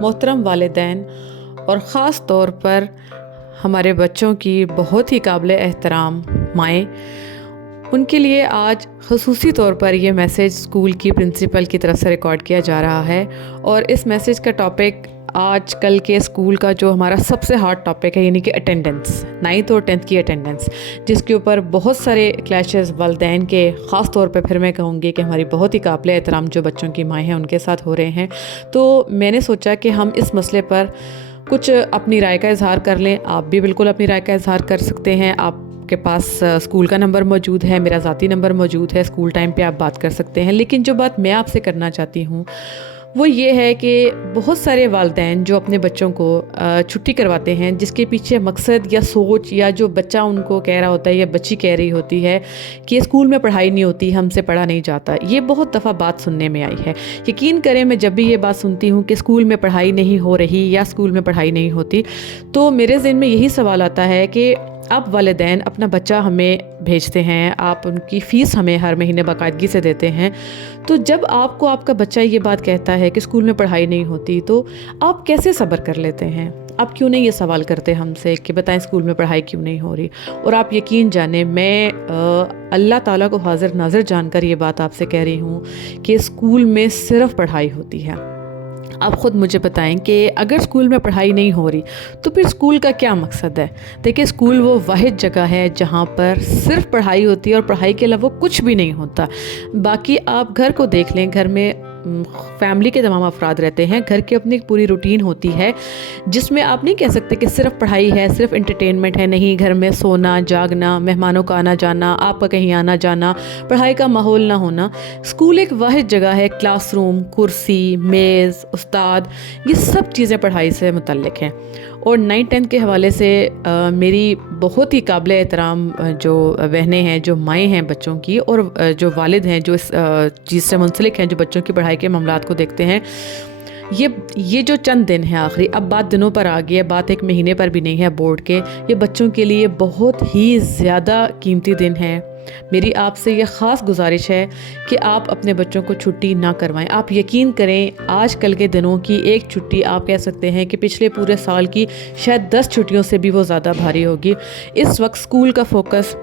محترم والدین اور خاص طور پر ہمارے بچوں کی بہت ہی قابل احترام مائیں، ان کے لیے آج خصوصی طور پر یہ میسیج اسکول کی پرنسپل کی طرف سے ریکارڈ کیا جا رہا ہے، اور اس میسیج کا ٹاپک آج کل کے اسکول کا جو ہمارا سب سے ہارڈ ٹاپک ہے، یعنی کہ اٹینڈنس، 9th اور 10th کی اٹینڈنس، جس کے اوپر بہت سارے کلیشز والدین کے، خاص طور پہ پھر میں کہوں گی کہ ہماری بہت ہی قابل احترام جو بچوں کی مائیں ہیں ان کے ساتھ ہو رہے ہیں۔ تو میں نے سوچا کہ ہم اس مسئلے پر کچھ اپنی رائے کا اظہار کر لیں۔ آپ بھی بالکل اپنی رائے کا اظہار کر سکتے ہیں۔ آپ کے پاس اسکول کا نمبر موجود ہے، میرا ذاتی نمبر موجود ہے، اسکول ٹائم پہ آپ بات کر سکتے ہیں۔ لیکن جو بات میں آپ سے کرنا چاہتی ہوں وہ یہ ہے کہ بہت سارے والدین جو اپنے بچوں کو چھٹی کرواتے ہیں، جس کے پیچھے مقصد یا سوچ یا جو بچہ ان کو کہہ رہا ہوتا ہے یا بچی کہہ رہی ہوتی ہے کہ اسکول میں پڑھائی نہیں ہوتی، ہم سے پڑھا نہیں جاتا، یہ بہت دفعہ بات سننے میں آئی ہے۔ یقین کریں، میں جب بھی یہ بات سنتی ہوں کہ اسکول میں پڑھائی نہیں ہو رہی یا اسکول میں پڑھائی نہیں ہوتی، تو میرے ذہن میں یہی سوال آتا ہے کہ آپ والدین اپنا بچہ ہمیں بھیجتے ہیں، آپ ان کی فیس ہمیں ہر مہینے باقاعدگی سے دیتے ہیں، تو جب آپ کو آپ کا بچہ یہ بات کہتا ہے کہ اسکول میں پڑھائی نہیں ہوتی، تو آپ کیسے صبر کر لیتے ہیں؟ آپ کیوں نہیں یہ سوال کرتے ہم سے کہ بتائیں اسکول میں پڑھائی کیوں نہیں ہو رہی؟ اور آپ یقین جانیں، میں اللہ تعالیٰ کو حاضر ناظر جان کر یہ بات آپ سے کہہ رہی ہوں کہ اسکول میں صرف پڑھائی ہوتی ہے۔ آپ خود مجھے بتائیں کہ اگر اسکول میں پڑھائی نہیں ہو رہی تو پھر اسکول کا کیا مقصد ہے؟ دیکھیں، اسکول وہ واحد جگہ ہے جہاں پر صرف پڑھائی ہوتی ہے اور پڑھائی کے علاوہ کچھ بھی نہیں ہوتا۔ باقی آپ گھر کو دیکھ لیں، گھر میں فیملی کے تمام افراد رہتے ہیں، گھر کی اپنی پوری روٹین ہوتی ہے جس میں آپ نہیں کہہ سکتے کہ صرف پڑھائی ہے، صرف انٹرٹینمنٹ ہے۔ نہیں، گھر میں سونا، جاگنا، مہمانوں کا آنا جانا، آپ کا کہیں آنا جانا، پڑھائی کا ماحول نہ ہونا۔ اسکول ایک واحد جگہ ہے، کلاس روم، کرسی، میز، استاد، یہ سب چیزیں پڑھائی سے متعلق ہیں۔ اور 9th 10th کے حوالے سے میری بہت ہی قابل احترام جو بہنیں ہیں، جو مائیں ہیں بچوں کی، اور جو والد ہیں جو اس چیز سے منسلک ہیں، جو بچوں کی پڑھائی کے معاملات کو دیکھتے ہیں، یہ جو چند دن ہیں آخری، اب بات دنوں پر آ گئی ہے، بات ایک مہینے پر بھی نہیں ہے بورڈ کے، یہ بچوں کے لیے بہت ہی زیادہ قیمتی دن ہے۔ میری آپ سے یہ خاص گزارش ہے کہ آپ اپنے بچوں کو چھٹی نہ کروائیں۔ آپ یقین کریں، آج کل کے دنوں کی ایک چھٹی آپ کہہ سکتے ہیں کہ پچھلے پورے سال کی شاید 10 چھٹیوں سے بھی وہ زیادہ بھاری ہوگی۔ اس وقت اسکول کا فوکس،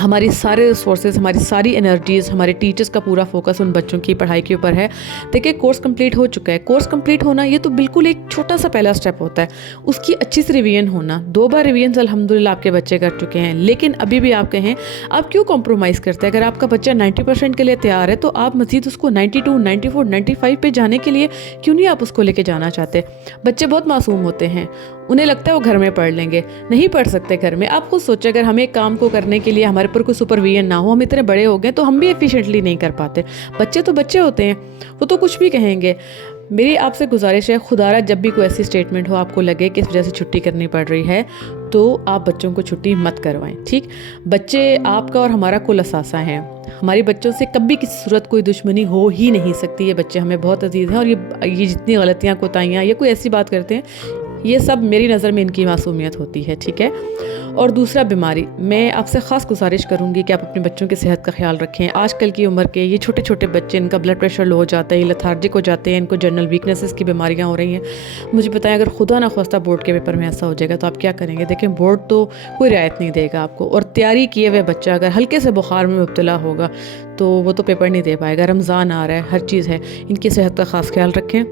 ہماری سارے ریسورسز، ہماری ساری انرجیز، ہمارے ٹیچرز کا پورا فوکس ان بچوں کی پڑھائی کے اوپر ہے۔ دیکھیں، کورس کمپلیٹ ہو چکا ہے، کورس کمپلیٹ ہونا یہ تو بالکل ایک چھوٹا سا پہلا سٹیپ ہوتا ہے، اس کی اچھی سے ریویژن ہونا۔ 2 بار ریویژنز الحمدللہ آپ کے بچے کر چکے ہیں، لیکن ابھی بھی آپ کہیں آپ کیوں کمپرومائز کرتے ہیں؟ اگر آپ کا بچہ 90% کے لیے تیار ہے تو آپ مزید اس کو 92، 94، 95 پہ جانے کے لیے کیوں نہیں آپ اس کو لے کے جانا چاہتے؟ بچے بہت معصوم ہوتے ہیں، انہیں لگتا ہے وہ گھر میں پڑھ لیں گے، نہیں پڑھ سکتے گھر میں۔ آپ خود سوچیں، اگر ہمیں ایک کام کو کرنے کے لیے ہمارے پر کوئی سپرویژن نہ ہو، ہم اتنے بڑے ہو گئے تو ہم بھی ایفیشینٹلی نہیں کر پاتے۔ بچے تو بچے ہوتے ہیں، وہ تو کچھ بھی کہیں گے۔ میری آپ سے گزارش ہے، خدا را جب بھی کوئی ایسی اسٹیٹمنٹ ہو آپ کو لگے کہ اس وجہ سے چھٹی کرنی پڑ رہی ہے، تو آپ بچوں کو چھٹی مت کروائیں، ٹھیک؟ بچے آپ کا اور ہمارا کل اثاثہ ہیں۔ ہماری بچوں سے کبھی کسی صورت کوئی دشمنی ہو ہی نہیں سکتی۔ یہ بچے ہمیں بہت عزیز ہیں، اور یہ جتنی غلطیاں، کوتاہیاں یا کوئی ایسی بات کرتے ہیں، یہ سب میری نظر میں ان کی معصومیت ہوتی ہے، ٹھیک ہے؟ اور دوسرا، بیماری، میں آپ سے خاص گزارش کروں گی کہ آپ اپنے بچوں کی صحت کا خیال رکھیں۔ آج کل کی عمر کے یہ چھوٹے چھوٹے بچے، ان کا بلڈ پریشر لو ہو جاتا ہے، یہ لیتھارجک ہو جاتے ہیں، ان کو جنرل ویکنیسز کی بیماریاں ہو رہی ہیں۔ مجھے بتائیں، اگر خدا نہ خواستہ بورڈ کے پیپر میں ایسا ہو جائے گا تو آپ کیا کریں گے؟ دیکھیں، بورڈ تو کوئی رعایت نہیں دے گا آپ کو، اور تیاری کیے ہوئے بچہ اگر ہلکے سے بخار میں مبتلا ہوگا تو وہ تو پیپر نہیں دے پائے گا۔ رمضان آ رہا ہے، ہر چیز ہے، ان کی صحت کا خاص خیال رکھیں،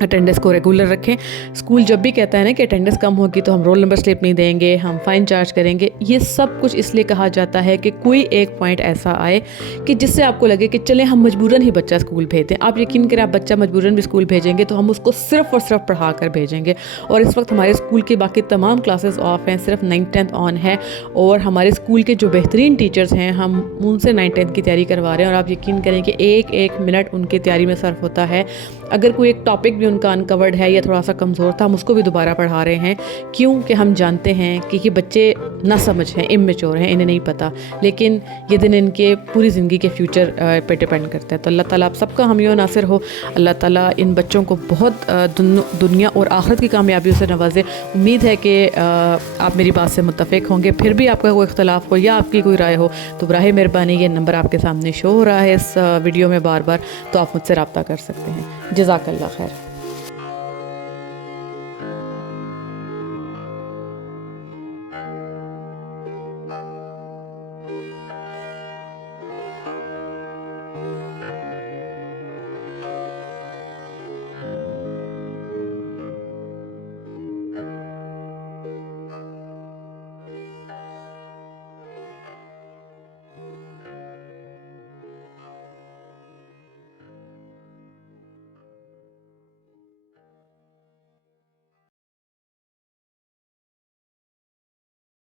اٹینڈنس کو ریگولر رکھیں۔ اسکول جب بھی کہتا ہے نا کہ اٹینڈنس کم ہوگی تو ہم رول نمبر سلپ نہیں دیں گے، ہم فائن چارج کریں گے، یہ سب کچھ اس لیے کہا جاتا ہے کہ کوئی ایک پوائنٹ ایسا آئے کہ جس سے آپ کو لگے کہ چلیں ہم مجبوراً ہی بچہ اسکول بھیج دیں۔ آپ یقین کریں، آپ بچہ مجبوراً بھی اسکول بھیجیں گے تو ہم اس کو صرف اور صرف پڑھا کر بھیجیں گے۔ اور اس وقت ہمارے اسکول کی باقی تمام کلاسز آف ہیں، صرف 9th 10th آن ہے، اور ہمارے اسکول کے جو بہترین ٹیچرز ہیں، ہم ان سے 9th 10th کی تیاری کروا رہے ہیں، اور آپ یقین کریں کہ ایک ایک منٹ ان کی تیاری میں صرف ہوتا ہے۔ اگر کوئی ایک ٹاپک بھی ان کا انکورڈ ہے یا تھوڑا سا کمزور تھا، ہم اس کو بھی دوبارہ پڑھا رہے ہیں، کیوں کہ ہم جانتے ہیں کہ یہ بچے نہ سمجھ ہیں، اممیچور ہیں، انہیں نہیں پتہ، لیکن یہ دن ان کے پوری زندگی کے فیوچر پہ ڈپینڈ کرتا ہے۔ تو اللہ تعالیٰ آپ سب کا حامی و ناصر ہو۔ اللہ تعالیٰ ان بچوں کو بہت دنیا اور آخرت کی کامیابیوں سے نوازے۔ امید ہے کہ آپ میری بات سے متفق ہوں گے۔ پھر بھی آپ کا کوئی اختلاف ہو یا آپ کی کوئی رائے ہو تو براہ مہربانی یہ نمبر آپ کے سامنے شو ہو رہا ہے اس ویڈیو میں بار بار، تو آپ مجھ سے رابطہ کر سکتے ہیں۔ جزاک اللہ خیر۔